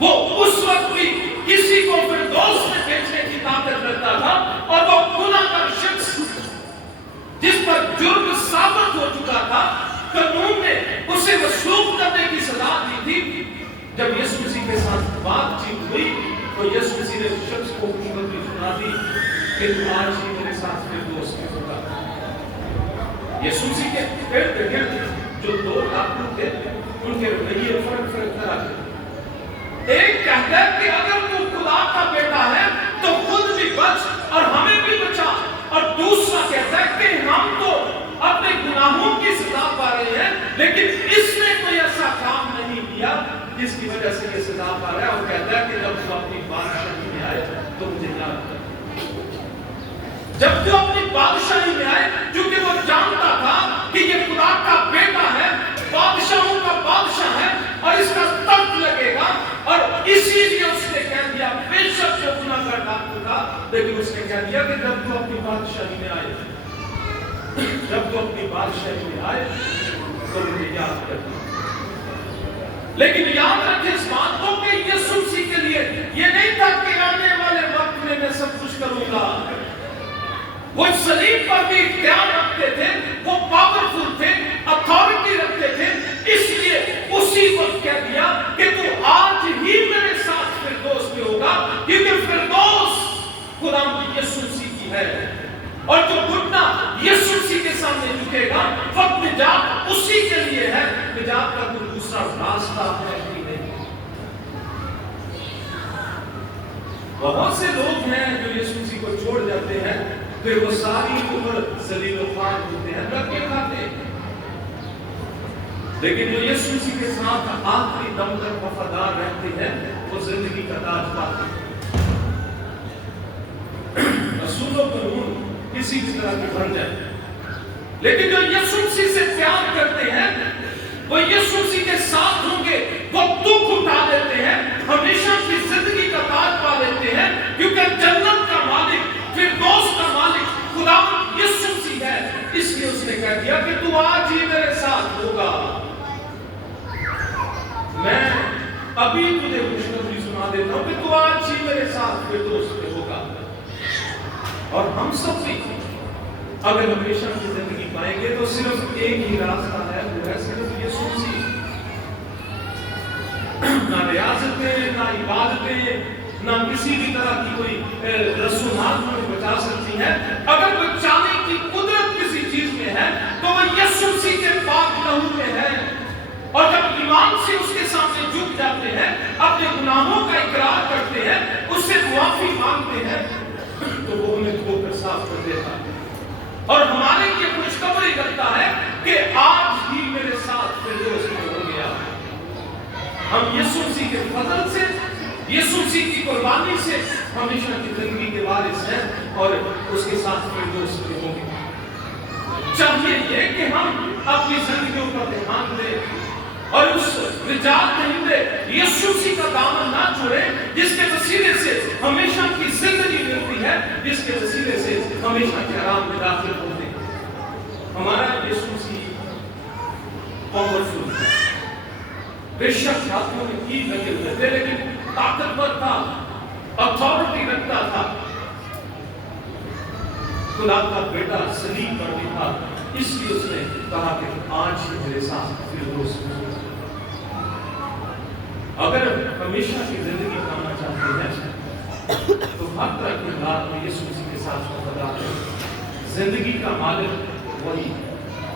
وہ اس وقت بھی کسی کو فردوس میں بیچنے کی طاقت رکھتا تھا، اور وہ گناہ کا شخص جس پر جرم ثابت ہو چکا تھا، قانون نے اسے مسلوب کرنے کی سزا دی تھی۔ جب یسوع مسیح کے ساتھ بات چیت ہوئی تو یسوع مسیح نے اس شخص کو خوشخبری سنا دی کہ تو آج ہی میرے ساتھ فردوس میں ہوگا۔ یسوع مسیح کے ارد گرد جو دو ڈاکو تھے، ان کے رویے فرق طرح تھے۔ ایک کہتا ہے کہ اگر تو خدا کا بیٹا ہے تو خود بھی بچ اور ہمیں بھی بچا، اور دوسرا کہتا ہے کہ ہم تو اپنے گناہوں کی سزا پا رہے ہیں، لیکن اس نے کوئی ایسا کام نہیں کیا جس کی وجہ سے یہ سزا پا رہا ہے، اور کہتا ہے کہ جب تو اپنی بادشاہی میں آئے تو مجھے یاد کر۔ جب تو اپنی بادشاہی میں آئے، کیونکہ وہ جانتا تھا کہ یہ خدا کا بیٹا ہے، بادشاہوں کا بادشاہ ہے، اور اس کا تخت لگے گا، اور اسی لیے اس نے کہہ دیا، بے شک جو گناہ کا ڈاکو تھا، لیکن اس نے کہہ دیا کہ جب تو اپنی بادشاہی میں آئے، جب تو اپنی بادشاہی میں آئے تو مجھے یاد کرنا۔ لیکن یاد رکھیں اس بات کو کہ یسوع مسیح کے لیے یہ نہیں تھا کہ آنے والے وقت میں میں سب کچھ کروں گا۔ وہ صلیب پر بھی اختیار رکھتے تھے، وہ پاورفل تھے، اتھارٹی رکھتے تھے، اس لیے اسی وقت کہہ دیا کہ تو آج ہی میرے ساتھ فردوس میں ہوگا، کیونکہ فردوس خدا یسوع مسیح کی ہے، اور جو گھٹنا یسوع مسیح کے سامنے جھکے گا، وقت نجات اسی کے لیے ہے، نجات کا کوئی دوسرا راستہ ہے ہی نہیں۔ بہت سے لوگ ہیں جو یسوع مسیح کو چھوڑ جاتے ہیں، پھر وہ ساری عمر ذلیل و خوار ہوتے ہیں، رکھ کے کھاتے ہیں، لیکن جو یسوع مسیح کے ساتھ آخری دم تک وفادار رہتے ہیں، وہ زندگی کا تاج پاتے ہیں۔ رسول و قانون کسی بھی طرح کی بن جائے، لیکن جو یسوع مسیح سے پیار کرتے ہیں، وہ یسوع مسیح کے ساتھ ہوں گے، وہ دکھ اٹھا لیتے ہیں، ہمیشہ کی زندگی کا تاج پا لیتے ہیں، کیونکہ جنت کا مالک، فردوس کا مالک خدا یسوع مسیح ہے۔ اس لیے اس نے کہہ دیا کہ تو آج ہی میرے ساتھ ہوگا۔ میں ابھی تجھے خوشخبری سنا دیتا ہوں کہ تو آج ہی میرے ساتھ فردوس میں ہوگا۔ اور ہم سب بھی اگر ہمیشہ کی زندگی پائیں گے تو صرف ایک ہی راستہ ہے، وہ ہے صرف یسوع مسیح۔ نہ ریاستیں، نہ عبادتیں، نہ کسی بھی طرح کی کوئی رسومات ہمیں بچا سکتی ہیں۔ اگر بچانے کی قدرت کسی چیز میں ہے تو وہ یسوع مسیح کے پاک لہو میں ہے، اور جب ایمان سے اس کے سامنے جھک جاتے ہیں، اپنے گناہوں کا اقرار کرتے ہیں، اس سے معافی مانگتے ہیں، تو وہ ہمیں دھو کر صاف کر دیتا ہے، اور ہمارے لیے خوشخبری کرتا ہے کہ آج ہی میرے ساتھ فردوس میں ہو گیا۔ ہم یسوع مسیح کے فضل سے، یسوع مسیح کی قربانی سے ہمیشہ کی زندگی کے وارث ہیں، اور اس کے ساتھ فردوس میں ہوں گے۔ چاہیے یہ کہ ہم اپنی زندگیوں پر دھیان دیں، اور اس نجات دہندے یسوع مسیح کا دامن نہ چھوڑیں، جس کے وسیلے سے ہمیشہ کی زندگی ملتی ہے، جس کے وسیلے سے ہمیشہ کے آرام میں داخل ہوتے ہیں۔ ہمارا یسوع مسیح پاورفل ہے، بے شک ہاتھوں میں تیر لگے ہوئے تھے، لیکن طاقتور تھا، اتھارٹی رکھتا تھا، خدا کا بیٹا صلیب پر بھی تھا، اس لیے اس نے کہا کہ آج ہی میرے ساتھ فردوس میں ہو۔ اگر ہمیشہ کی زندگی پانا چاہتے ہیں تو ہر طرح کی حالات میں یسوع مسیح کے ساتھ وفادار رہیں۔ زندگی کا مالک وہی،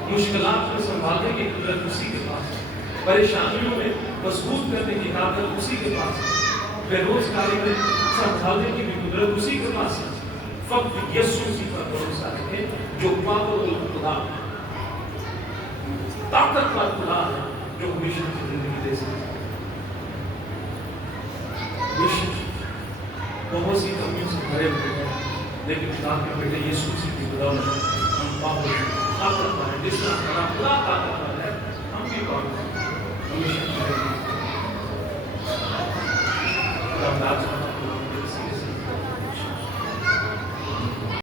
مشکلات کو سنبھالنے کی قدرت اسی کے پاس، پریشانیوں میں مضبوط کرنے کی طاقت اسی کے پاس، بے روزگاری میں سنبھالنے کی بھی قدرت اسی کے پاس ہے۔ فقط یسوع مسیح پر بھروسہ رکھیں جو پاورفل خدا، طاقتور خدا ہے، جو ہمیشہ کی زندگی دے سکتا ہے۔ بہت سی کمیوں سے بھرے ہوئے ہیں، لیکن خدا کے بیٹے یسوع مسیح کی بدولت ہم طاقتور ہیں۔ جس طرح ہمارا خدا طاقتور ہے، ہم بھی طاقتور ہیں، ہمیشہ کی زندگی۔ خدا